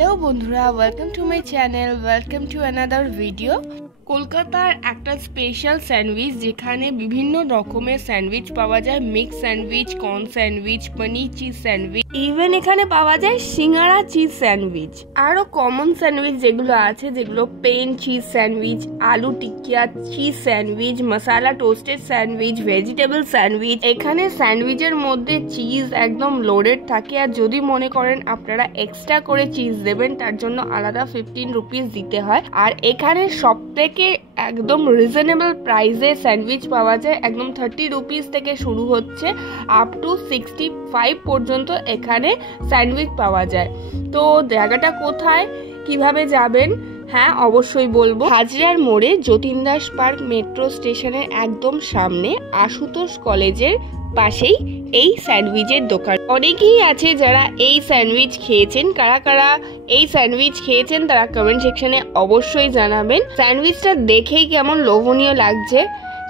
Hello বন্ধুরা, welcome to my channel, welcome to another video. কলকাতার একটা স্পেশাল স্যান্ডউইচ যেখানে বিভিন্ন রকমের স্যান্ডউইচ পাওয়া যায়, মিক্স স্যান্ডউইচ, কর্ন স্যান্ডউইচ, পনির চিজ স্যান্ডউইচ, ইভেন এখানে পাওয়া যায় সিঙ্গারা চিজ স্যান্ডউইচ। আরও কমন স্যান্ডউইচ যেগুলো আছে, যেগুলো প্লেন চিজ স্যান্ডউইচ, আলু টিকিয়া চিজ স্যান্ডউইচ, মশলা টোস্টেড স্যান্ডউইচ, ভেজিটেবল স্যান্ডউইচ। এখানে স্যান্ডউইচের মধ্যে চিজ একদম লোডেড থাকে, আর যদি মনে করেন আপনারা এক্সট্রা করে চিজ দেবেন তার জন্য আলাদা 15 রুপিস দিতে হয়। আর এখানে সবথেকে একদম রিজনেবল প্রাইসে স্যান্ডউইচ পাওয়া যায়, একদম 30 রুপিস থেকে শুরু হচ্ছে আপ টু 65 পর্যন্ত এখানে স্যান্ডউইচ পাওয়া যায়। তো জায়গাটা কোথায়, কিভাবে যাবেন? হ্যাঁ, অবশ্যই বলবো। হাজরার মোড়ে যতীন দাস পার্ক মেট্রো স্টেশনের একদম সামনে আশুতোষ কলেজের পাশেই এই স্যান্ডউইচের দোকান। অনেকেই আছে যারা এই স্যান্ডউইচ খেয়েছেন। কারা কারা এই স্যান্ডউইচ খেয়েছেন তারা কমেন্ট সেকশনে অবশ্যই জানাবেন। স্যান্ডউইচটা দেখেই কেমন লোভনীয় লাগছে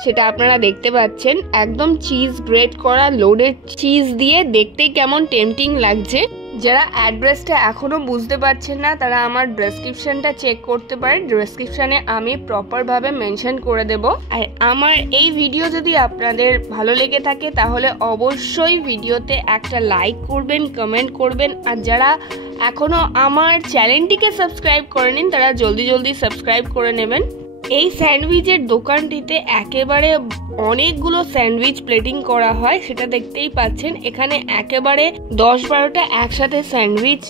সেটা আপনারা দেখতে পাচ্ছেন। একদম চিজ গ্রেট করা লোডেড চিজ দিয়ে দেখতেই কেমন টেম্পটিং লাগছে। যারা অ্যাড্রেসটা এখনো বুঝতে পারছেন না তারা আমার ডেসক্রিপশনটা চেক করতে পারেন। ডেসক্রিপশনে আমি প্রপারভাবে মেনশন করে দেব। আর আমার এই ভিডিও যদি আপনাদের ভালো লেগে থাকে তাহলে অবশ্যই ভিডিওতে একটা লাইক করবেন, কমেন্ট করবেন। আর যারা এখনো আমার চ্যানেলটিকে সাবস্ক্রাইব করে নিন তারা জলদি জলদি সাবস্ক্রাইব করে নেবেন। এই স্যান্ডউইচের দোকানটিতে একেবারে অনেকগুলো স্যান্ডউইচ প্লেটিং করা হয়, সেটা দেখতেই পাচ্ছেন। এখানে একেবারে 10-12টা একসাথে স্যান্ডউইচ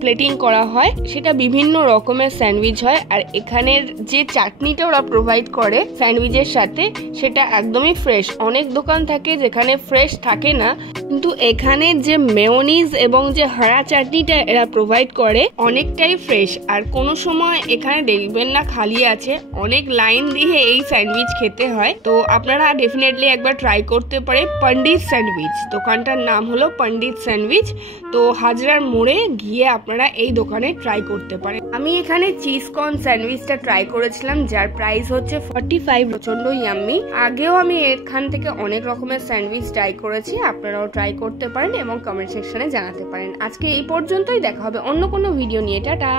প্লেটিং করা হয়, সেটা বিভিন্ন রকমের স্যান্ডউইচ হয়। আর এখানের যে চাটনিটা ওরা প্রোভাইড করে স্যান্ডউইচের সাথে সেটা একদমই ফ্রেশ। অনেক দোকান থাকে যেখানে ফ্রেশ থাকে না, কিন্তু এখানে যে মেয়োনিজ এবং যে হরা চাটনিটা এরা প্রোভাইড করে অনেকটাই ফ্রেশ। আর কোনো সময় এখানে দেখবেন না খালি আছে, অনেক লাইন দিয়ে এই স্যান্ডউইচ খেতে হয়। তো আপনারা ডেফিনেটলি একবার ট্রাই করতে পারে পন্ডিত স্যান্ডউইচ। দোকানটার নাম হলো পন্ডিত স্যান্ডউইচ। তো হাজরার মোড়ে গিয়ে আপনারা এই দোকানে ট্রাই করতে পারেন। আমি এখানে চিজ কর্ন স্যান্ডউইচটা ট্রাই করেছিলাম, যার প্রাইস হচ্ছে 45। প্রচন্ড ইয়াম্মি। আগেও আমি এখান থেকে অনেক রকমের স্যান্ডউইচ ট্রাই করেছি, আপনারাও ট্রাই করতে পারেন এবং কমেন্ট সেকশনে জানাতে পারেন। আজকে এই পর্যন্তই, দেখা হবে অন্য কোনো ভিডিও নিয়ে। টাটা।